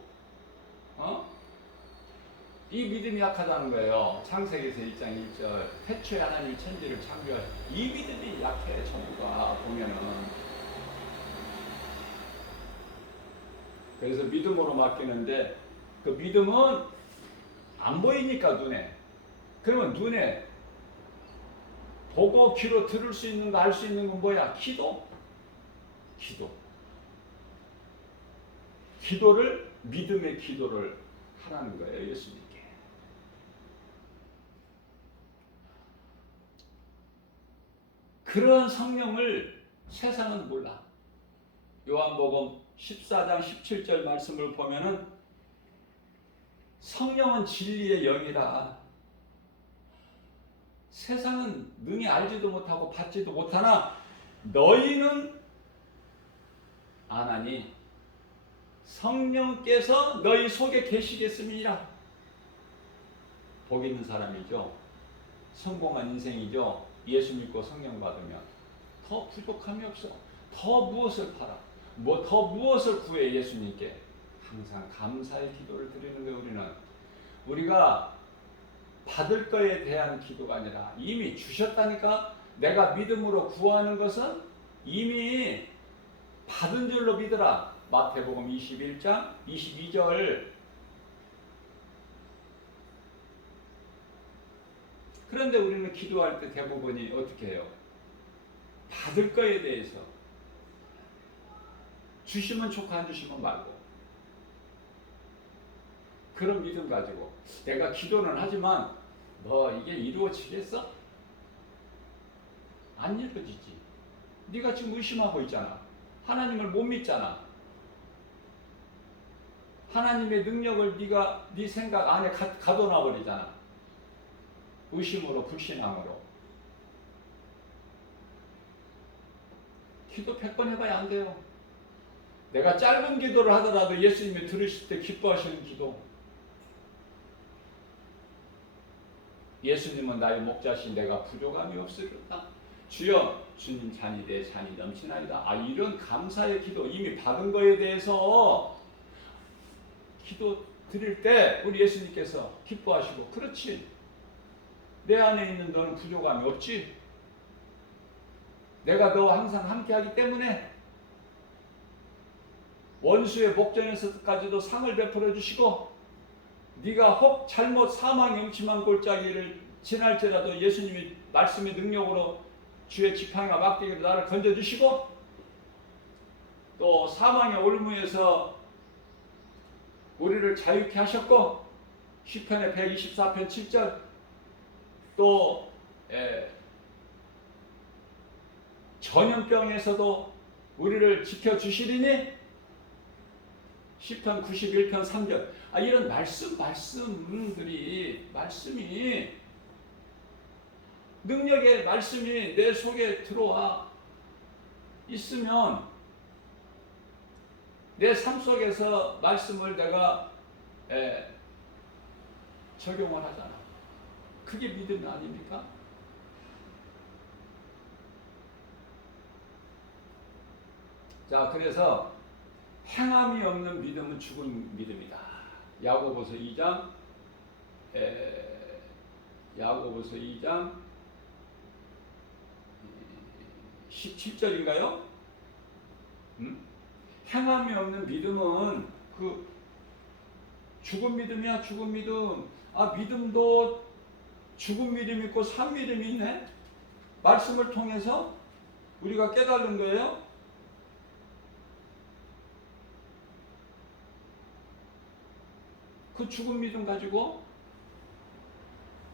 이 믿음이 약하다는 거예요. 창세기에서 1장 1절, 태초에 하나님이 천지를 창조하셨. 이 믿음이 약해. 전부가 보면은. 그래서 믿음으로 맡기는데, 그 믿음은 안 보이니까 눈에. 그러면 눈에 보고 귀로 들을 수 있는 거, 알 수 있는 건 뭐야? 기도. 기도를, 믿음의 기도를 하라는 거예요, 예수님께. 그런 성령을 세상은 몰라. 요한복음 14장 17절 말씀을 보면은 성령은 진리의 영이라. 세상은 능히 알지도 못하고 받지도 못하나 너희는 아나니 성령께서 너희 속에 계시겠음이니라. 복 있는 사람이죠. 성공한 인생이죠. 예수 믿고 성령 받으면 더 부족함이 없어. 더 무엇을 팔아? 더 무엇을 구해? 예수님께 항상 감사의 기도를 드리는 거예요. 우리가 받을 거에 대한 기도가 아니라 이미 주셨다니까. 내가 믿음으로 구하는 것은 이미 받은 줄로 믿으라. 마태복음 21장 22절. 그런데 우리는 기도할 때 대부분이 어떻게 해요? 받을 거에 대해서 주시면 좋고 안 주시면 말고, 그런 믿음 가지고 내가 기도는 하지만 이게 이루어지겠어? 안 이루어지지. 네가 지금 의심하고 있잖아. 하나님을 못 믿잖아. 하나님의 능력을 네 생각 안에 가둬놔 버리잖아. 의심으로, 불신앙으로. 기도 100번 해봐야 안 돼요. 내가 짧은 기도를 하더라도 예수님이 들으실 때 기뻐하시는 기도. 예수님은 나의 목자신 내가 부족함이 없으리로다. 주여, 주님 잔이 내 잔이 넘치나이다. 이런 감사의 기도, 이미 받은 거에 대해서 기도 드릴 때 우리 예수님께서 기뻐하시고, 그렇지, 내 안에 있는 너는 부족함이 없지. 내가 너와 항상 함께하기 때문에 원수의 목전에서까지도 상을 베풀어 주시고, 네가 혹 잘못 사망의 음침한 골짜기를 지날지라도 예수님이 말씀의 능력으로 주의 지팡이와 막대기로 나를 건져주시고, 또 사망의 올무에서 우리를 자유케 하셨고, 시편의 124편 7절, 또 전염병에서도 우리를 지켜주시리니, 시편 91편 3절. 이런 말씀이, 능력의 말씀이 내 속에 들어와 있으면 내 삶 속에서 말씀을 내가 적용을 하잖아. 그게 믿음 아닙니까? 자, 그래서 행함이 없는 믿음은 죽은 믿음이다. 야고보서 2장 17절인가요? 행함이 없는 믿음은 그 죽은 믿음이야. 죽은 믿음. 믿음도 죽은 믿음이 있고 산 믿음이 있네. 말씀을 통해서 우리가 깨달은 거예요. 그 죽은 믿음 가지고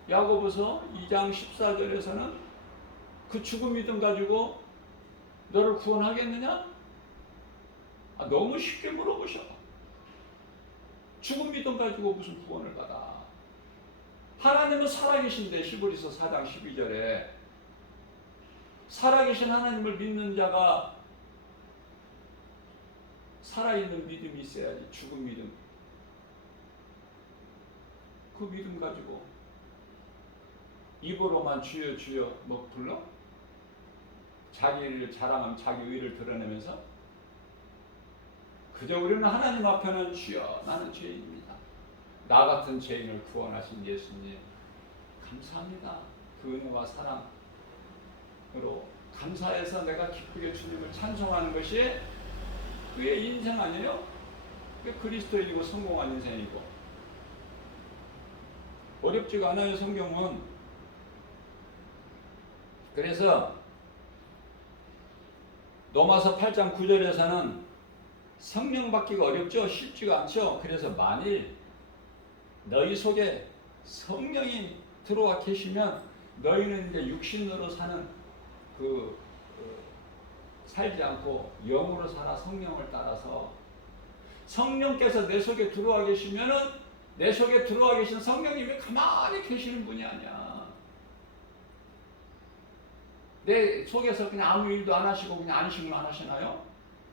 야고보서 2장 14절에서는 그 죽은 믿음 가지고 너를 구원하겠느냐? 너무 쉽게 물어보셔. 죽은 믿음 가지고 무슨 구원을 받아? 하나님은 살아계신데, 히브리서 4장 12절에 살아계신 하나님을 믿는 자가 살아있는 믿음이 있어야지. 죽은 믿음. 그 믿음 가지고 입으로만 주여 주여 뭐 불러? 자기를 자랑하면 자기 의를 드러내면서 그저 우리는 하나님 앞에는 주여 나는 죄인입니다. 나 같은 죄인을 구원하신 예수님 감사합니다. 그 은혜와 사랑으로 감사해서 내가 기쁘게 주님을 찬송하는 것이 그의 인생 아니에요? 그게 그리스도인이고 성공한 인생이고. 어렵지가 않아요, 성경은. 그래서 로마서 8장 9절에서는 성령 받기가 어렵죠? 쉽지가 않죠? 그래서 만일 너희 속에 성령이 들어와 계시면 너희는 이제 육신으로 사는 살지 않고 영으로 살아. 성령을 따라서 성령께서 내 속에 들어와 계시면은 내 속에 들어와 계신 성령님이 가만히 계시는 분이 아니야. 내 속에서 그냥 아무 일도 안 하시고 그냥 안식만 하시나요?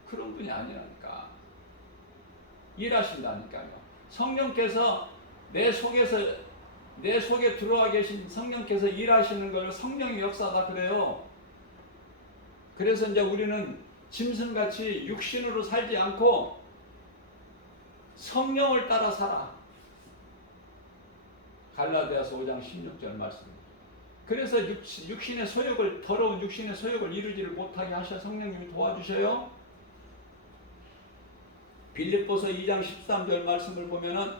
그런 분이 아니라니까. 일하신다니까요. 성령께서 내 속에 들어와 계신 성령께서 일하시는 걸 성령의 역사다 그래요. 그래서 이제 우리는 짐승같이 육신으로 살지 않고 성령을 따라 살아. 갈라디아서 5장 16절 말씀입니다. 그래서 육신의 소욕을, 더러운 육신의 소욕을 이루지를 못하게 하셔 성령님이 도와주셔요. 빌립보서 2장 13절 말씀을 보면은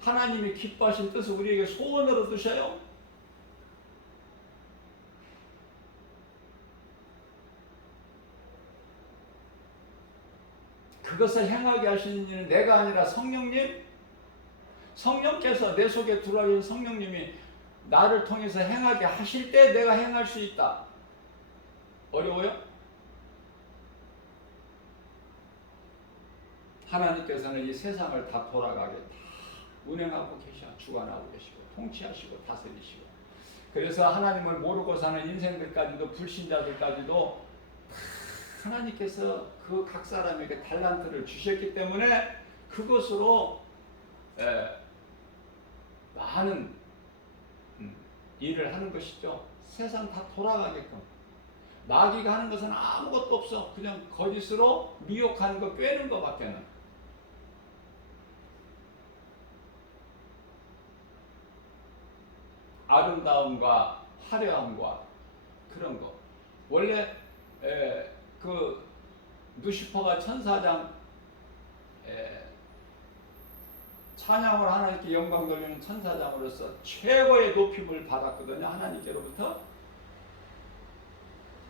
하나님이 기뻐하신 뜻을 우리에게 소원으로 두셔요. 그것을 행하게 하시는 이는 내가 아니라 성령님, 성령께서 내 속에 들어와 계신 성령님이 나를 통해서 행하게 하실 때 내가 행할 수 있다. 어려워요? 하나님께서는 이 세상을 다 돌아가게 다 운행하고 계셔. 주관하고 계시고 통치하시고 다스리시고. 그래서 하나님을 모르고 사는 인생들까지도 불신자들까지도 하나님께서 그 각 사람에게 달란트를 주셨기 때문에 그것으로 많은 일을 하는 것이죠. 세상 다 돌아가게끔. 마귀가 하는 것은 아무것도 없어. 그냥 거짓으로 미혹하는 거, 꿰는 것밖에는. 아름다움과 화려함과 그런 거. 원래 그 루시퍼가 천사장 찬양을 하나님께 영광 돌리는 천사장으로서 최고의 높임을 받았거든요. 하나님께로부터.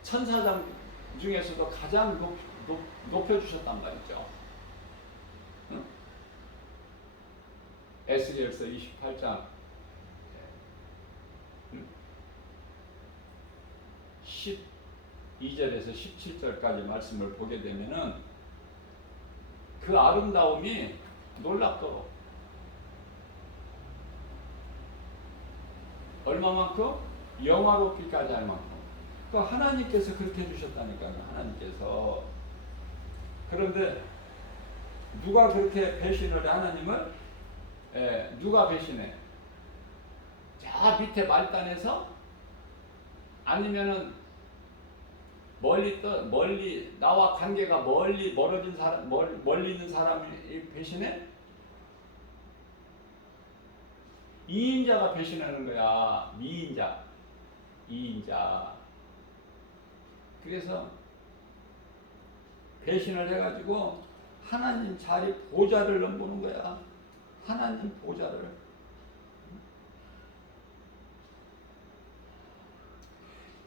천사장 중에서도 가장 높여주셨단 말이죠. 응? 에스겔서 28장 12절에서 17절까지 말씀을 보게 되면은 그 아름다움이 놀랍도록 얼마만큼? 영화롭기까지 할 만큼. 그 하나님께서 그렇게 해주셨다니까요. 하나님께서. 그런데 누가 그렇게 배신을 해? 하나님을? 누가 배신해? 저 밑에 말단에서? 아니면은 멀리 나와 관계가 멀어진 사람, 멀리 있는 사람이 배신해? 이인자가 배신하는 거야. 미인자, 이인자. 그래서 배신을 해가지고 하나님 자리 보좌를 넘보는 거야. 하나님 보좌를.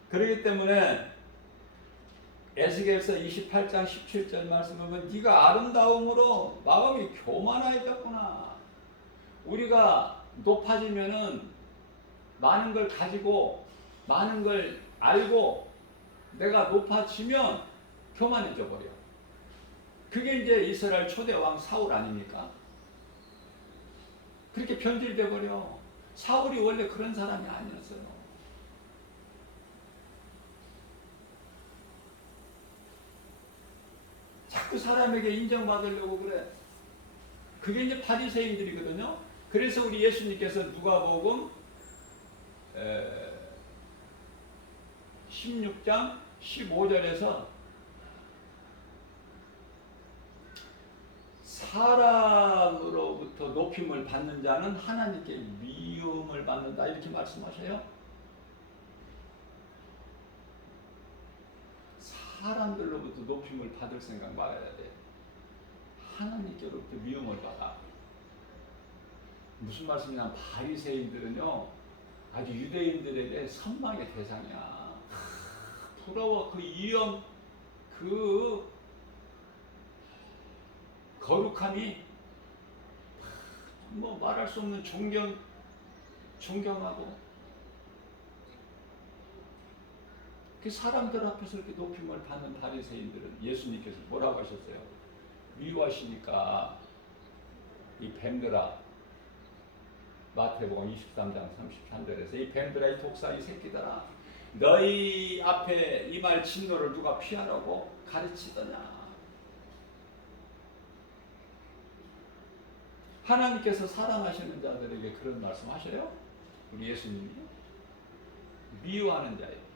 그렇기 때문에 에스겔서 28장 17절 말씀을 보면 네가 아름다움으로 마음이 교만해졌구나. 우리가 높아지면은 많은 걸 가지고 많은 걸 알고 내가 높아지면 교만해져 버려. 그게 이제 이스라엘 초대 왕 사울 아닙니까? 그렇게 변질돼 버려. 사울이 원래 그런 사람이 아니었어요. 자꾸 사람에게 인정받으려고 그래. 그게 이제 바리새인들이거든요. 그래서 우리 예수님께서 누가복음 16장 15절에서 사람으로부터 높임을 받는 자는 하나님께 미움을 받는다 이렇게 말씀하셔요. 사람들로부터 높임을 받을 생각 말아야 돼. 하나님께로부터 미움을 받아. 무슨 말씀이냐? 바리새인들은요 아주 유대인들에게 선망의 대상이야. 부러워. 그 위엄, 그 거룩함이 뭐 말할 수 없는 존경하고 그 사람들 앞에서 이렇게 높임을 받는 바리새인들은 예수님께서 뭐라고 하셨어요? 미워하시니까 이 뱀들아, 마태복음 23장 33절에서 이 뱀들아, 이 독사, 이 새끼들아, 너희 앞에 임할 진노를 누가 피하라고 가르치더냐? 하나님께서 사랑하시는 자들에게 그런 말씀하셔요? 우리 예수님이 미워하는 자예요.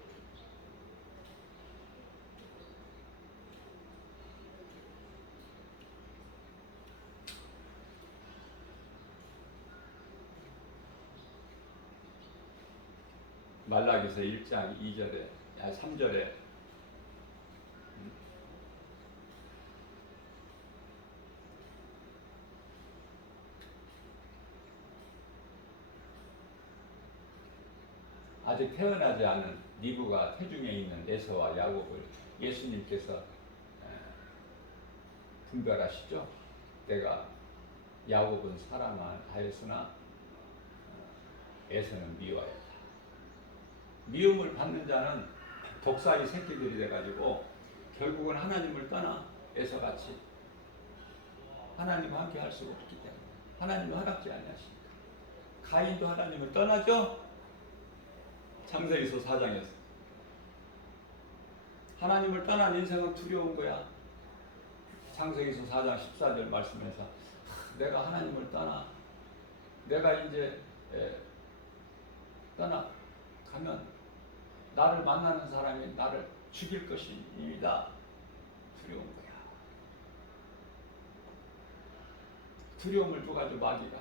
말라기서 1장 2절에 3절에 아직 태어나지 않은 리브가 태중에 있는 에서와 야곱을 예수님께서 분별하시죠. 내가 야곱은 사랑하였으나 에서는 미워하였다. 미움을 받는 자는 독사의 새끼들이 돼가지고 결국은 하나님을 떠나 에서같이 하나님과 함께 할 수가 없기 때문에 하나님을 허락지 아니하시니까. 가인도 하나님을 떠나죠. 창세기서 4장에서 하나님을 떠난 인생은 두려운 거야. 창세기서 4장 14절 말씀에서 내가 하나님을 떠나 내가 이제 떠나가면 나를 만나는 사람이 나를 죽일 것입니다. 두려운 거야. 두려움을 줘가지고 마귀가.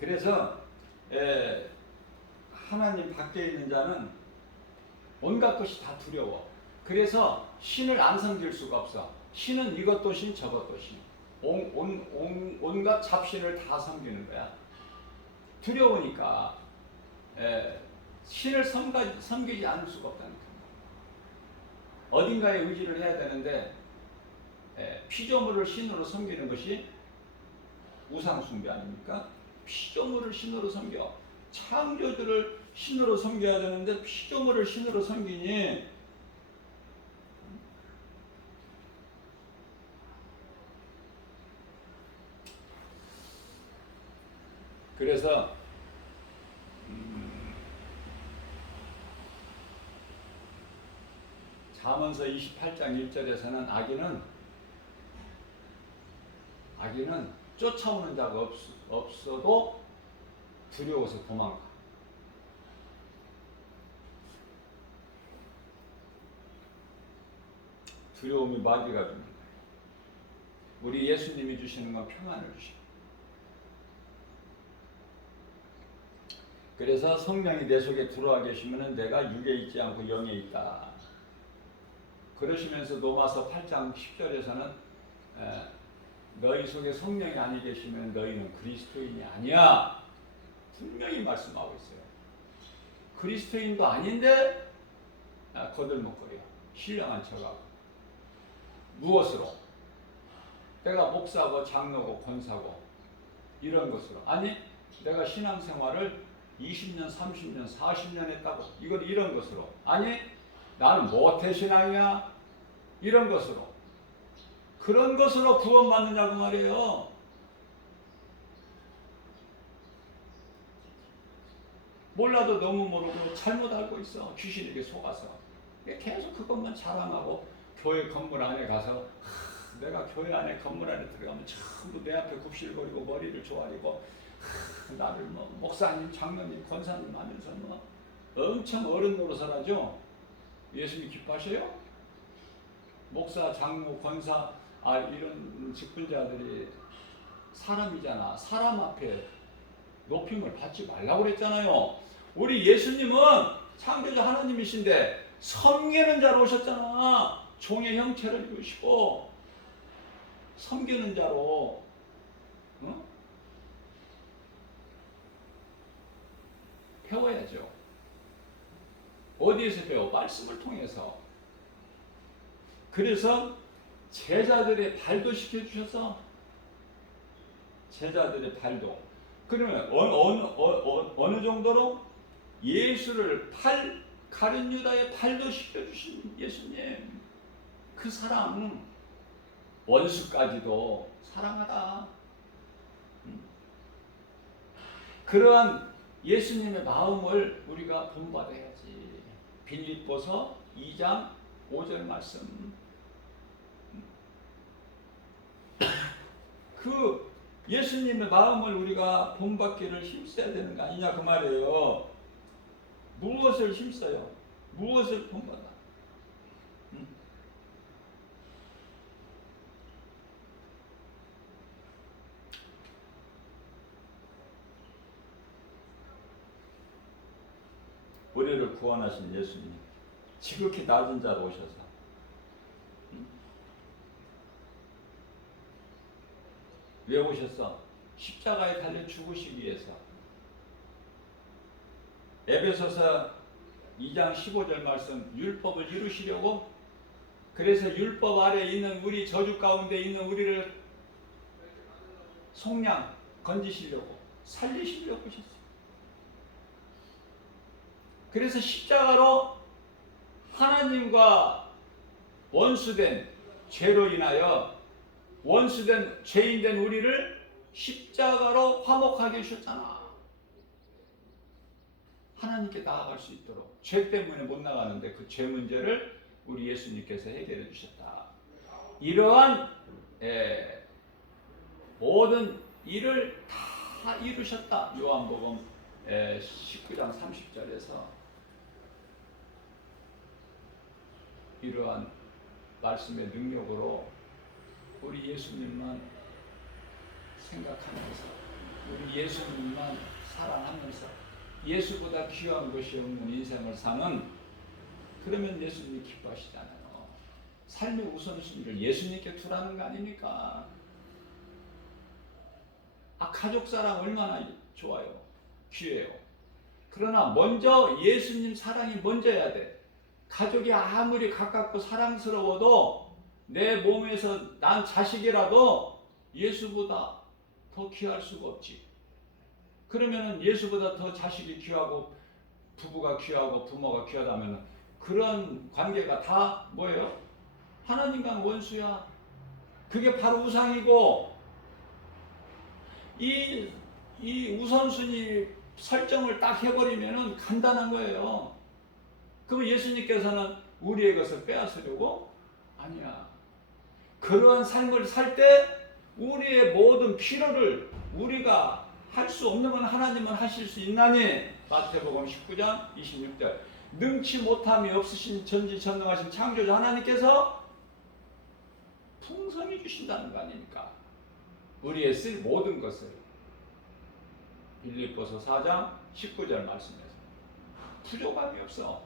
그래서 하나님 밖에 있는 자는 온갖 것이 다 두려워. 그래서 신을 안 섬길 수가 없어. 신은 이것도 신 저것도 신. 온갖 잡신을 다 섬기는 거야. 두려우니까 신을 섬기지 않을 수가 없다는 거야. 어딘가에 의지를 해야 되는데 피조물을 신으로 섬기는 것이 우상숭배 아닙니까? 피조물을 신으로 섬겨. 창조주를 신으로 섬겨야 되는데 피조물을 신으로 섬기니 그래서 잠언서 28장 1절에서는 아기는 쫓아오는 자가 없어도 두려워서 도망가. 두려움이 마귀가 주는 거예요. 우리 예수님이 주시는 건 평안을 주시고. 그래서 성령이 내 속에 들어와 계시면 내가 육에 있지 않고 영에 있다. 그러시면서 로마서 8장 10절에서는 너희 속에 성령이 아니 계시면 너희는 그리스도인이 아니야. 분명히 말씀하고 있어요. 그리스도인도 아닌데 거들먹거려. 신령한 척하고. 무엇으로? 내가 목사고 장로고 권사고 이런 것으로. 아니 내가 신앙생활을 20년, 30년, 40년 했다고. 이런 것으로. 아니 나는 모태신앙이야. 이런 것으로. 그런 것으로 구원받느냐고 말이에요. 몰라도 너무 모르고 잘못 알고 있어. 귀신에게 속아서. 계속 그것만 자랑하고 교회 건물 안에 가서 내가 교회 안에 건물 안에 들어가면 전부 내 앞에 굽실거리고 머리를 조아리고 나를 뭐 목사님, 장로님, 권사님 하면서 뭐 엄청 어른 노릇을 하죠. 예수님 기뻐하셔요? 목사, 장로, 권사 이런 직분자들이 사람이잖아. 사람 앞에 높임을 받지 말라고 그랬잖아요. 우리 예수님은 창조자 하나님이신데 섬기는 자로 오셨잖아. 종의 형체를 입으시고 섬기는 자로 배워야죠. 어디에서 배워? 말씀을 통해서. 그래서 제자들의 발도 시켜주셔서 제자들의 발도. 그러면 어느 정도로? 예수를 가룟 유다의 발도 시켜주신 예수님. 그 사랑, 원수까지도 사랑하라. 그러한 예수님의 마음을 우리가 본받아야지. 빌립보서 2장 5절 말씀. 그 예수님의 마음을 우리가 본받기를 힘써야 되는 거 아니냐 그 말이에요. 무엇을 힘써요? 무엇을 본받아? 우리를 구원하신 예수님, 지극히 낮은 자로 오셔서 왜 오셨어? 십자가에 달려 죽으시기 위해서. 에베소서 2장 15절 말씀, 율법을 이루시려고. 그래서 율법 아래 있는 우리, 저주 가운데 있는 우리를 속량 건지시려고, 살리시려고 오셨어요. 그래서 십자가로 하나님과 원수된, 죄로 인하여 원수된, 죄인된 우리를 십자가로 화목하게 해주셨잖아. 하나님께 나아갈 수 있도록. 죄 때문에 못 나가는데 그 죄 문제를 우리 예수님께서 해결해 주셨다. 이러한 모든 일을 다 이루셨다. 요한복음 19장 30절에서 이러한 말씀의 능력으로 우리 예수님만 생각하면서, 우리 예수님만 사랑하면서, 예수보다 귀한 것이 없는 인생을 사는, 그러면 예수님이 기뻐하시잖아요. 삶의 우선순위를 예수님께 두라는 거 아닙니까? 가족 사랑 얼마나 좋아요. 귀해요. 그러나 먼저 예수님 사랑이 먼저여야 돼. 가족이 아무리 가깝고 사랑스러워도 내 몸에서 난 자식이라도 예수보다 더 귀할 수가 없지. 그러면은 예수보다 더 자식이 귀하고 부부가 귀하고 부모가 귀하다면 그런 관계가 다 뭐예요? 하나님과는 원수야. 그게 바로 우상이고, 이 우선순위 설정을 딱 해버리면은 간단한 거예요. 그럼 예수님께서는 우리의 것을 빼앗으려고? 아니야. 그러한 삶을 살 때 우리의 모든 필요를 우리가 할 수 없는 건 하나님은 하실 수 있나니. 마태복음 19장 26절. 능치 못함이 없으신 전지전능하신 창조주 하나님께서 풍성히 주신다는 거 아닙니까? 우리의 쓸 모든 것을. 빌립보서 4장 19절 말씀에서 부족함이 없어.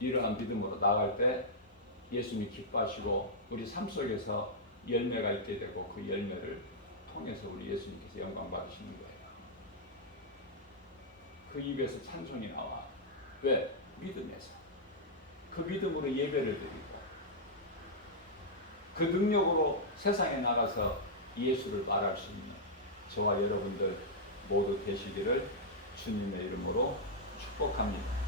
이러한 믿음으로 나갈 때 예수님이 기뻐하시고 우리 삶 속에서 열매가 있게 되고 그 열매를 통해서 우리 예수님께서 영광 받으시는 거예요. 그 입에서 찬송이 나와. 왜? 믿음에서. 그 믿음으로 예배를 드리고 그 능력으로 세상에 나가서 예수를 말할 수 있는 저와 여러분들 모두 되시기를 주님의 이름으로 축복합니다.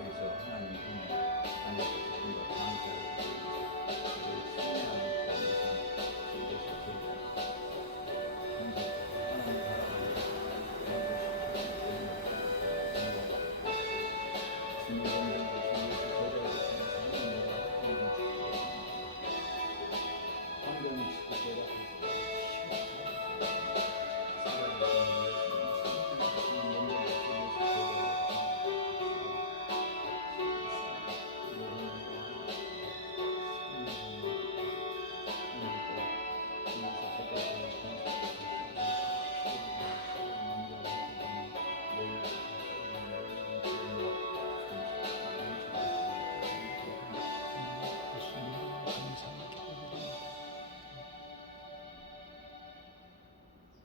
속에서 하나님 은혜 안에서 주신 것 감사를 드립니다.